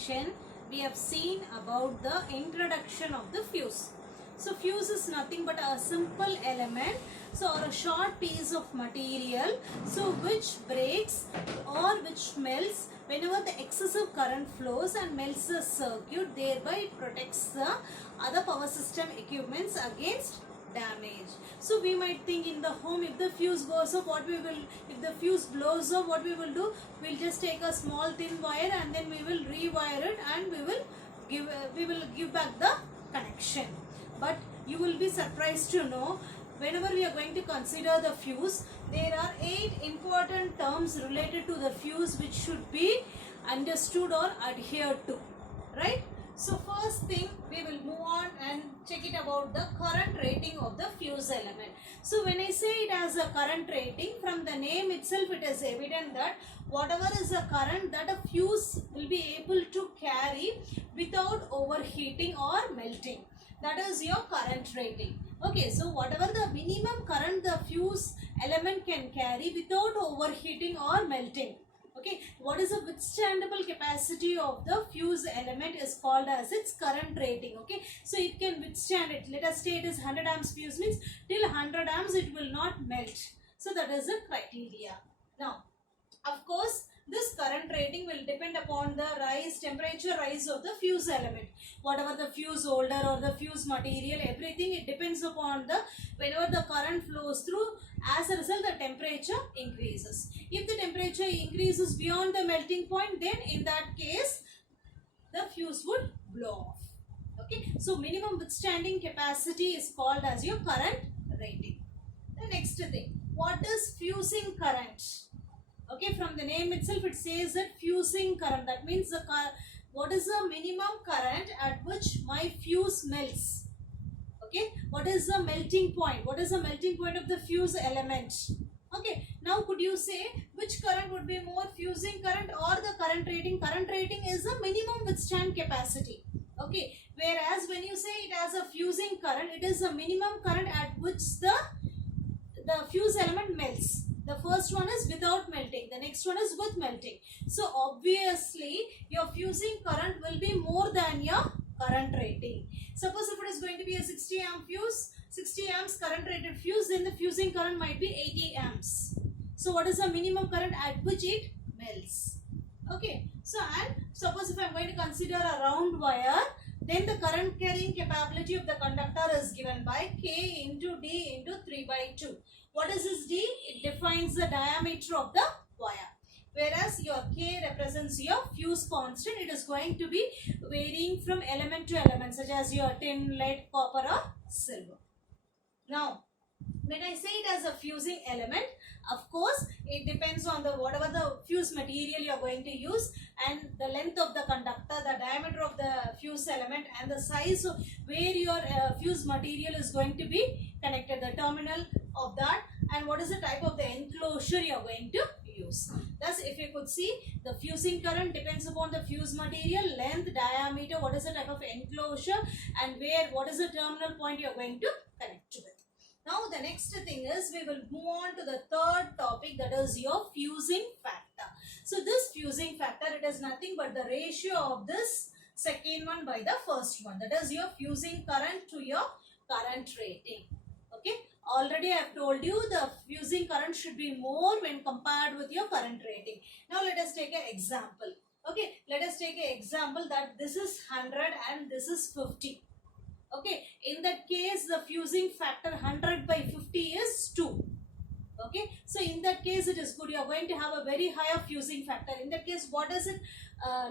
session, we have seen about the introduction of the fuse. So fuse is nothing but a simple element, so or a short piece of material, so which breaks or which melts whenever the excessive current flows and melts the circuit, thereby it protects the other power system equipments against damage. So we might think in the home, if the fuse goes off, if the fuse blows off, what we will do? We'll just take a small thin wire and then we will rewire it and we will give back the connection. But you will be surprised to know, whenever we are going to consider the fuse, there are 8 important terms related to the fuse which should be understood or adhered to, right? So first thing, we will move on and check it about the current rating of the fuse element. So when I say it as a current rating, from the name itself it is evident that whatever is the current that a fuse will be able to carry without overheating or melting, that is your current rating. Okay, so whatever the minimum current the fuse element can carry without overheating or melting. Okay, what is the withstandable capacity of the fuse element is called as its current rating. Okay, so it can withstand it. Let us say it is 100 amps fuse, means till 100 amps it will not melt. So that is the criteria. Now, of course, this current rating will depend upon the temperature rise of the fuse element. Whatever the fuse holder or the fuse material, everything, it depends upon whenever the current flows through, as a result the temperature increases. If the temperature increases beyond the melting point, then in that case the fuse would blow off. Okay, so minimum withstanding capacity is called as your current rating. The next thing, what is fusing current? Okay, from the name itself it says that fusing current, that means what is the minimum current at which my fuse melts. Okay, what is the melting point? What is the melting point of the fuse element? Okay, now could you say which current would be more, fusing current or the current rating? Current rating is the minimum withstand capacity. Okay, whereas when you say it as a fusing current, it is the minimum current at which the fuse element melts. The first one is without melting, the next one is with melting. So obviously your fusing current will be more than your current rating. Suppose if it is going to be a 60 amp fuse, 60 amps current rated fuse, then the fusing current might be 80 amps. So what is the minimum current at which it melts? Okay, so and suppose if I am going to consider a round wire, then the current carrying capability of the conductor is given by K into D into 3 by 2. What is this D? It defines the diameter of the wire. Whereas your K represents your fuse constant. It is going to be varying from element to element, such as your tin, lead, copper or silver. Now, when I say it as a fusing element, of course, it depends on whatever the fuse material you are going to use and the length of the conductor, the diameter of the fuse element and the size of where your fuse material is going to be connected, the terminal of that, and what is the type of the enclosure you are going to use. Thus, if you could see, the fusing current depends upon the fuse material, length, diameter, what is the type of enclosure and what is the terminal point you are going to connect to it. Now the next thing is, we will move on to the third topic, that is your fusing factor. So this fusing factor, it is nothing but the ratio of this second one by the first one, that is your fusing current to your current rating. Okay, already I have told you the fusing current should be more when compared with your current rating. Now let us take an example. Okay, let us take an example that this is 100 and this is 50. Okay, in that case the fusing factor 100 by 50 is 2. Okay, so in that case it is good. You are going to have a very higher fusing factor. In that case, what does it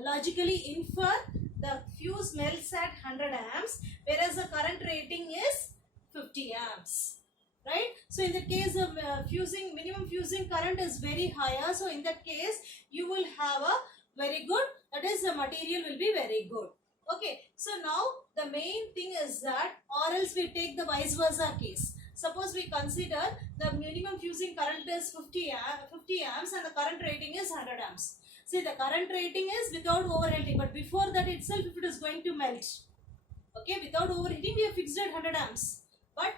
logically infer? The fuse melts at 100 amps, whereas the current rating is 50 amps. Right? So in that case, the minimum fusing current is very higher. So in that case, you will have a very good, that is the material will be very good. Okay, so now the main thing is that, or else we take the vice versa case. Suppose we consider the minimum fusing current is 50 amps and the current rating is 100 amps. See, the current rating is without overheating, but before that itself, if it is going to melt, okay, without overheating we have fixed at 100 amps. But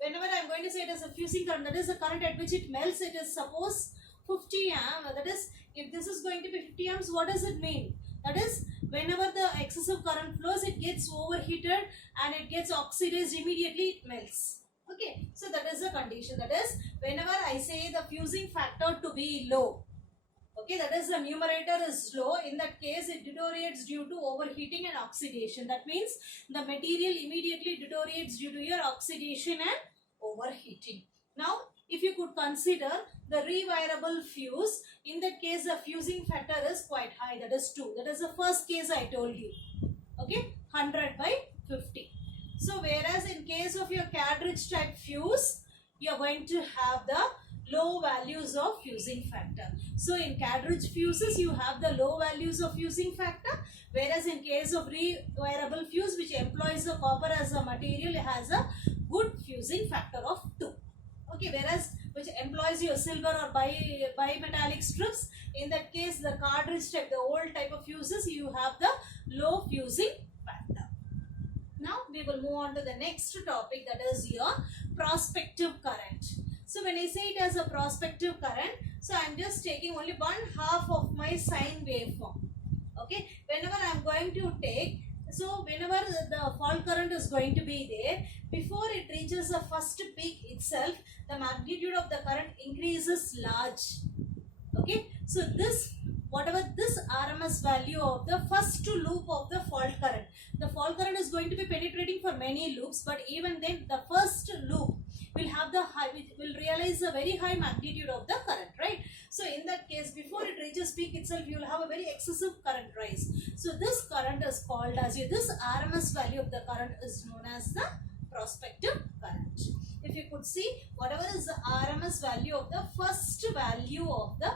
whenever I am going to say it as a fusing current, that is the current at which it melts, it is suppose 50 amps. That is, if this is going to be 50 amps, what does it mean? That is, whenever the excessive current flows, it gets overheated and it gets oxidized immediately, it melts. Okay, so that is the condition. That is, whenever I say the fusing factor to be low, okay, that is the numerator is low, in that case it deteriorates due to overheating and oxidation. That means the material immediately deteriorates due to your oxidation and overheating. Now, if you could consider the rewirable fuse, in that case the fusing factor is quite high, that is 2. That is the first case I told you. Okay, 100 by 50. So whereas in case of your cartridge type fuse, you are going to have the low values of fusing factor. So in cartridge fuses, you have the low values of fusing factor, whereas in case of rewirable fuse, which employs the copper as a material, it has a good fusing factor of 2. Okay, whereas which employs your silver or bimetallic strips, in that case the cartridge type, the old type of fuses, you have the low fusing factor. Now we will move on to the next topic, that is your prospective current. So when I say it as a prospective current, so I am just taking only one half of my sine waveform. Okay, whenever I am going to take, so whenever the fault current is going to be there, before it reaches the first peak itself, the magnitude of the current increases large. Okay, so this, whatever this RMS value of the first loop of the fault current is going to be penetrating for many loops, but even then the first loop will have the high, will realize a very high magnitude of the current, right? So in that case, before it reaches peak itself, you will have a very excessive current rise. So this current is called as, this RMS value of the current is known as the prospective current. If you could see, whatever is the RMS value of the first value of the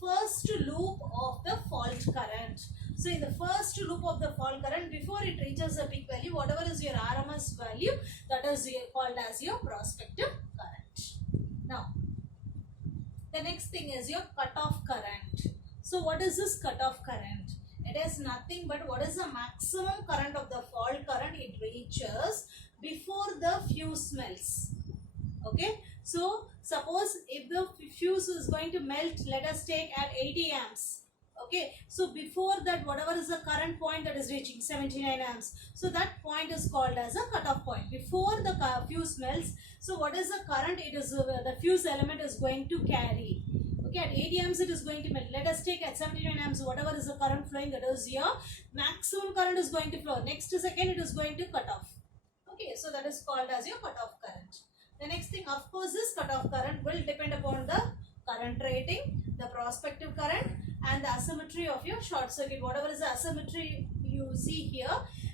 first loop of the fault current. So in the first loop of the fault current, before it reaches the peak value, whatever is your RMS value, that is called as your prospective current. Now, the next thing is your cutoff current. So what is this cutoff current? It is nothing but what is the maximum current of the fault current it reaches before the fuse melts. Okay, so suppose if the fuse is going to melt, let us take at 80 amps. Okay, so before that, whatever is the current point that is reaching 79 amps, so that point is called as a cutoff point before the fuse melts. So what is the current it is the fuse element is going to carry? Okay, at 80 amps it is going to melt. Let us take at 79 amps, whatever is the current flowing, that is your maximum current is going to flow. Next second it is going to cut off. Okay, so that is called as your cutoff current. The next thing, of course, this cutoff current will depend upon the current rating, the prospective current, and the asymmetry of your short circuit. Whatever is the asymmetry you see here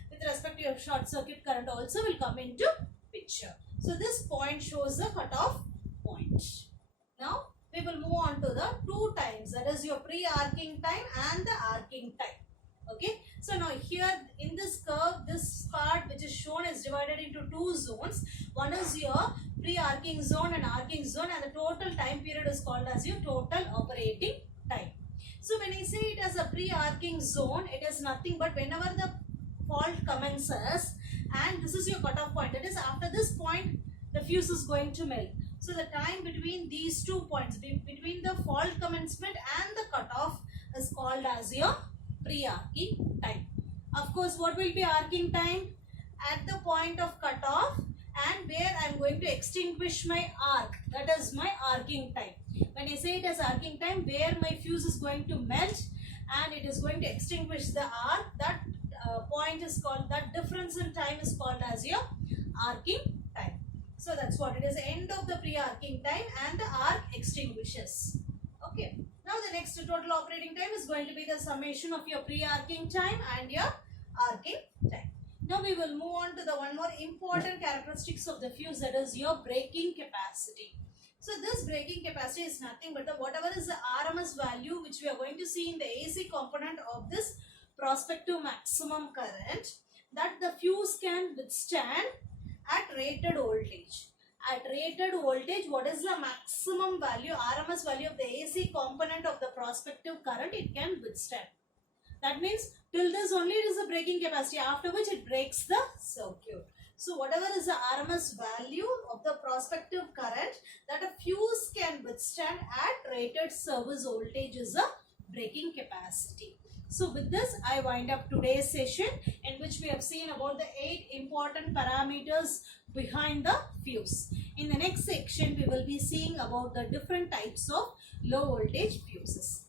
with respect to your short circuit current also will come into picture. So this point shows the cutoff point. Now we will move on to the two times, that is your pre-arcing time and the arcing time. Okay, so now here in this curve, this part which is shown is divided into two zones. One is your pre-arcing zone and arcing zone, and the total time period is called as your total operating time. So when I say it as a pre-arcing zone, it is nothing but whenever the fault commences, and this is your cutoff point, that is after this point the fuse is going to melt. So the time between these 2 points, between the fault commencement and the cutoff, is called as your pre-arcing time. Of course, what will be arcing time? At the point of cutoff and where I am going to extinguish my arc, that is my arcing time. When I say it as arcing time, where my fuse is going to melt and it is going to extinguish the arc, that point is called, that difference in time is called as your arcing time. So that's what it is, end of the pre-arcing time and the arc extinguishes. Okay. Now the next total operating time is going to be the summation of your pre-arcing time and your arcing time. Now we will move on to the one more important characteristics of the fuse, that is your breaking capacity. So this breaking capacity is nothing but the whatever is the RMS value which we are going to see in the AC component of this prospective maximum current that the fuse can withstand at rated voltage. At rated voltage, what is the maximum value, RMS value of the AC component of the prospective current it can withstand? That means till this only it is the breaking capacity, after which it breaks the circuit. So whatever is the RMS value of the prospective current that a fuse can withstand at rated service voltage is a breaking capacity. So with this, I wind up today's session, in which we have seen about the 8 important parameters behind the fuse. In the next section, we will be seeing about the different types of low voltage fuses.